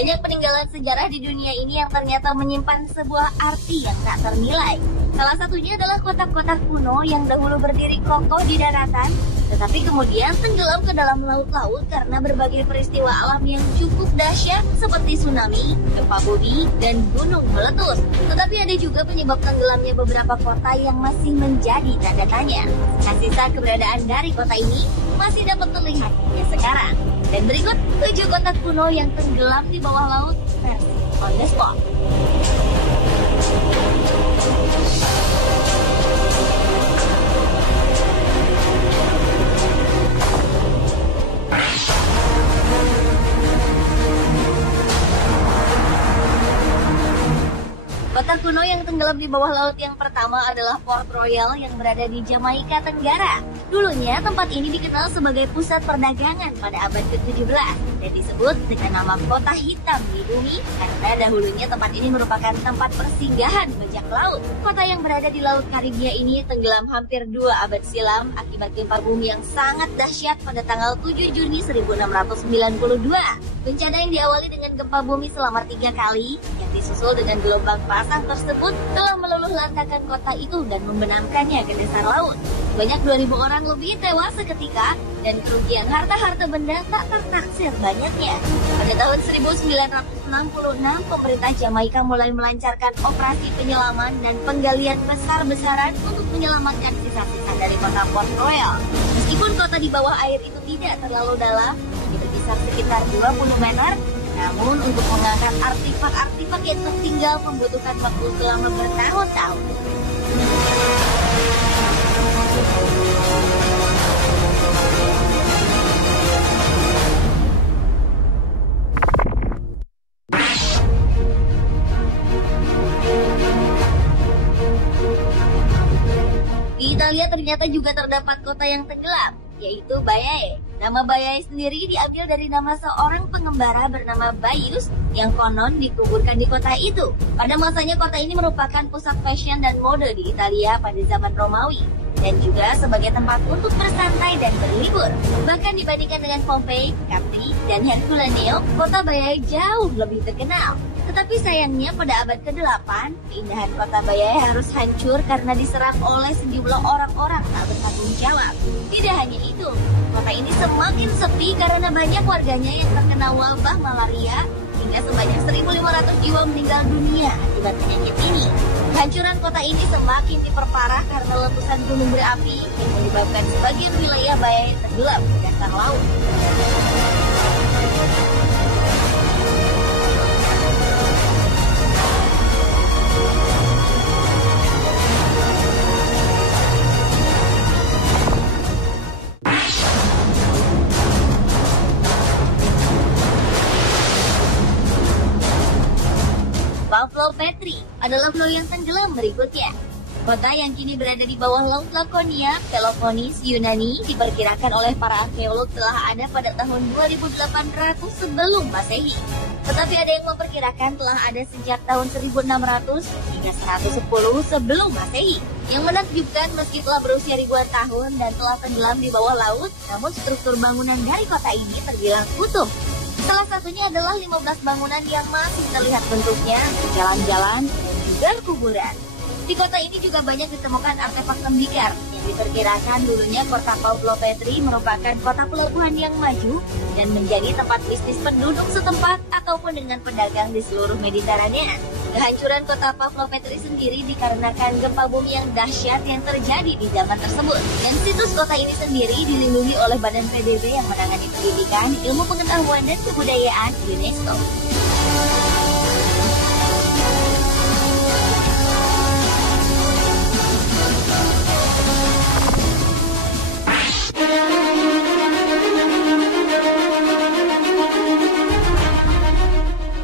Banyak peninggalan sejarah di dunia ini yang ternyata menyimpan sebuah arti yang tak ternilai. Salah satunya adalah kotak-kotak kuno yang dahulu berdiri kokoh di daratan, tetapi kemudian tenggelam ke dalam laut-laut karena berbagai peristiwa alam yang cukup dahsyat seperti tsunami, gempa bumi, dan gunung meletus. Tetapi ada juga penyebab tenggelamnya beberapa kota yang masih menjadi tanda tanya. Sisa keberadaan dari kota ini masih dapat terlihat hingga sekarang. Dan berikut 7 kotak kuno yang tenggelam di bawah laut versi on the spot. Kota kuno yang tenggelam di bawah laut yang pertama adalah Port Royal yang berada di Jamaika Tenggara. Dulunya tempat ini dikenal sebagai pusat perdagangan pada abad ke-17 dan disebut dengan nama Kota Hitam di Bumi karena dahulunya tempat ini merupakan tempat persinggahan bajak laut. Kota yang berada di Laut Karibia ini tenggelam hampir 2 abad silam akibat gempa bumi yang sangat dahsyat pada tanggal 7 Juni 1692. Bencana yang diawali dengan gempa bumi selama 3 kali yang disusul dengan gelombang pasang tersebut telah meluluh lantakan kota itu dan membenamkannya ke dasar laut. Banyak 2.000 orang lebih tewas seketika dan kerugian harta-harta benda tak tertaksir banyaknya. Pada tahun 1966, pemerintah Jamaika mulai melancarkan operasi penyelaman dan penggalian besar-besaran untuk menyelamatkan sisa-sisa dari kota Port Royal. Meskipun kota di bawah air itu tidak terlalu dalam, hanya berkisar sekitar 20 meter, namun untuk mengangkat artefak-artefak yang tertinggal membutuhkan waktu selama bertahun-tahun. Di Italia ternyata juga terdapat kota yang tenggelam, yaitu Baiae. Nama Baiae sendiri diambil dari nama seorang pengembara bernama Baius yang konon dikuburkan di kota itu. Pada masanya kota ini merupakan pusat fashion dan mode di Italia pada zaman Romawi dan juga sebagai tempat untuk bersantai dan berlibur. Bahkan dibandingkan dengan Pompei, Capri, dan Herculaneum, kota Baiae jauh lebih terkenal. Tetapi sayangnya pada abad ke-8, keindahan kota Baiae harus hancur karena diserang oleh sejumlah orang-orang tak bertanggung jawab. Tidak hanya itu, kota ini semakin sepi karena banyak warganya yang terkena wabah malaria hingga sebanyak 1.500 jiwa meninggal dunia akibat penyakit ini. Kehancuran kota ini semakin diperparah karena letusan gunung berapi yang menyebabkan sebagian wilayah Baiae tenggelam ke dasar laut. Pavlo Petri adalah pulau yang tenggelam berikutnya. Kota yang kini berada di bawah laut Lakonia, Peloponnes, Yunani, diperkirakan oleh para arkeolog telah ada pada tahun 2800 sebelum Masehi. Tetapi ada yang memperkirakan telah ada sejak tahun 1600 hingga 110 sebelum Masehi. Yang menakjubkan meski telah berusia ribuan tahun dan telah tenggelam di bawah laut, namun struktur bangunan dari kota ini terbilang utuh. Salah satunya adalah 15 bangunan yang masih terlihat bentuknya, jalan-jalan, dan juga kuburan. Di kota ini juga banyak ditemukan artefak tembikar yang diperkirakan dulunya kota Pavlo Petri merupakan kota pelabuhan yang maju dan menjadi tempat bisnis penduduk setempat ataupun dengan pedagang di seluruh Mediterania. Kehancuran kota Pavlo Petri sendiri dikarenakan gempa bumi yang dahsyat yang terjadi di zaman tersebut. Dan situs kota ini sendiri dilindungi oleh Badan PBB yang menangani pendidikan, ilmu pengetahuan, dan kebudayaan UNESCO.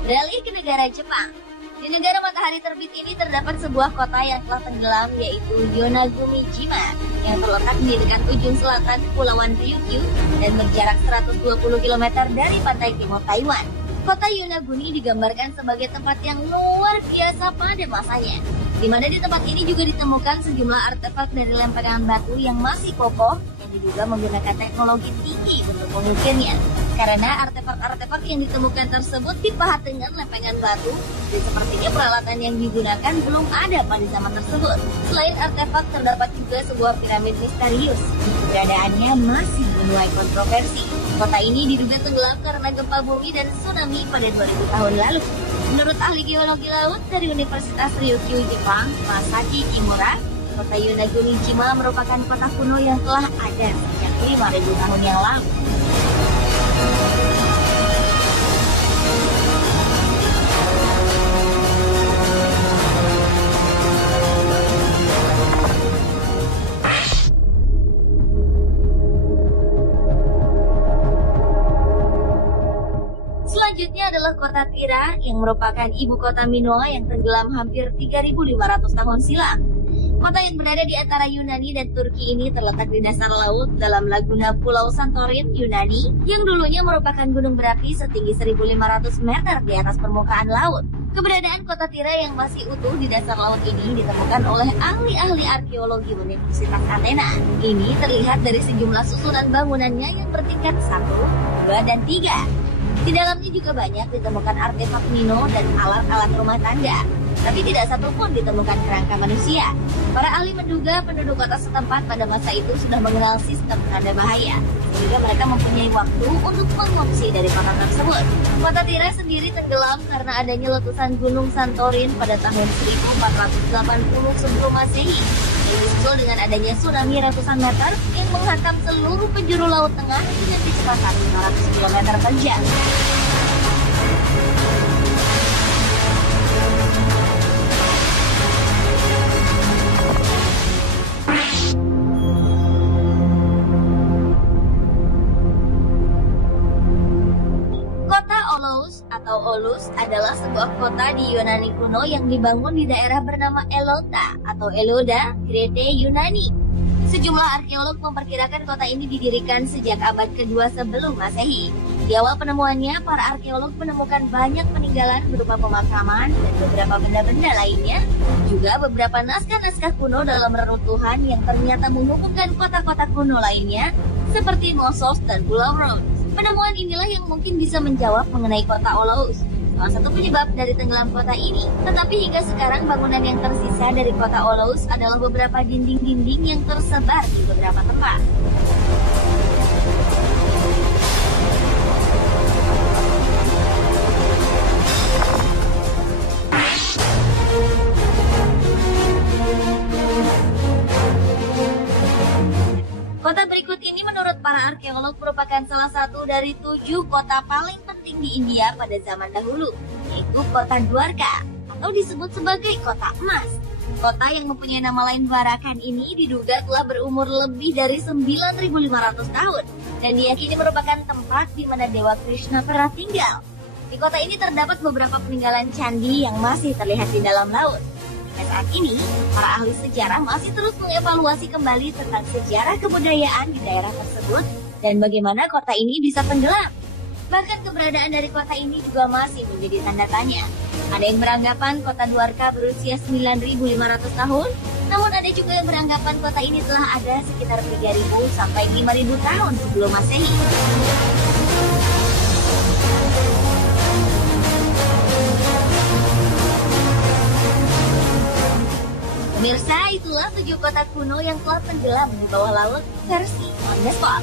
Beralih ke negara Jepang. Di negara matahari terbit ini terdapat sebuah kota yang telah tenggelam, yaitu Yonaguni-jima, yang terletak di dekat ujung selatan Kepulauan Ryukyu dan berjarak 120 km dari pantai timur Taiwan. Kota Yonaguni digambarkan sebagai tempat yang luar biasa pada masanya, di mana di tempat ini juga ditemukan sejumlah artefak dari lempengan batu yang masih kokoh yang diduga menggunakan teknologi tinggi untuk mengukirnya. Karena artefak-artefak yang ditemukan tersebut dipahat dengan lempengan batu, dan sepertinya peralatan yang digunakan belum ada pada zaman tersebut. Selain artefak, terdapat juga sebuah piramid misterius. Keberadaannya masih menuai kontroversi. Kota ini diduga tenggelam karena gempa bumi dan tsunami pada 2000 tahun lalu. Menurut ahli geologi laut dari Universitas Ryukyu Jepang, Masaki Kimura, kota Yonaguni-jima merupakan kota kuno yang telah ada sejak 5.000 tahun yang lalu. Selanjutnya adalah kota Tira yang merupakan ibu kota Minoa yang tenggelam hampir 3.500 tahun silam. Kota yang berada di antara Yunani dan Turki ini terletak di dasar laut dalam laguna Pulau Santorin, Yunani, yang dulunya merupakan gunung berapi setinggi 1.500 meter di atas permukaan laut. Keberadaan kota Tira yang masih utuh di dasar laut ini ditemukan oleh ahli-ahli arkeologi Universitas Athena. Ini terlihat dari sejumlah susunan bangunannya yang bertingkat 1, 2, dan 3. Di dalamnya juga banyak ditemukan artefak Mino dan alat-alat rumah tangga. Tapi tidak satu pun ditemukan kerangka manusia. Para ahli menduga penduduk kota setempat pada masa itu sudah mengenal sistem tanda bahaya, sehingga mereka mempunyai waktu untuk mengungsi dari kota tersebut. Kota Tira sendiri tenggelam karena adanya letusan Gunung Santorin pada tahun 1480 sebelum Masehi. Yang disusul dengan adanya tsunami ratusan meter yang menghantam seluruh penjuru Laut Tengah dengan kecepatan 500 km per jam. Atau Olus adalah sebuah kota di Yunani kuno yang dibangun di daerah bernama Elota atau Eloda, Krete, Yunani. Sejumlah arkeolog memperkirakan kota ini didirikan sejak abad kedua sebelum Masehi. Di awal penemuannya, para arkeolog menemukan banyak peninggalan berupa pemakaman dan beberapa benda-benda lainnya, juga beberapa naskah-naskah kuno dalam reruntuhan yang ternyata menghubungkan kota-kota kuno lainnya seperti Knossos dan Pulau Rhodes. Penemuan inilah yang mungkin bisa menjawab mengenai kota Olous, salah satu penyebab dari tenggelam kota ini. Tetapi hingga sekarang bangunan yang tersisa dari kota Olous adalah beberapa dinding-dinding yang tersebar di beberapa tempat. Kota berikut ini menurut para arkeolog merupakan salah satu dari 7 kota paling penting di India pada zaman dahulu, yaitu kota Dwarka, atau disebut sebagai kota emas. Kota yang mempunyai nama lain Dwarakan ini diduga telah berumur lebih dari 9.500 tahun, dan diyakini merupakan tempat di mana Dewa Krishna pernah tinggal. Di kota ini terdapat beberapa peninggalan candi yang masih terlihat di dalam laut. Sampai saat ini, para ahli sejarah masih terus mengevaluasi kembali tentang sejarah kebudayaan di daerah tersebut dan bagaimana kota ini bisa tenggelam. Bahkan keberadaan dari kota ini juga masih menjadi tanda tanya. Ada yang beranggapan kota Dwarka berusia 9.500 tahun, namun ada juga yang beranggapan kota ini telah ada sekitar 3.000 sampai 5.000 tahun sebelum Masehi. Pemirsa, itulah 7 kota kuno yang telah tenggelam di bawah laut versi On The Spot.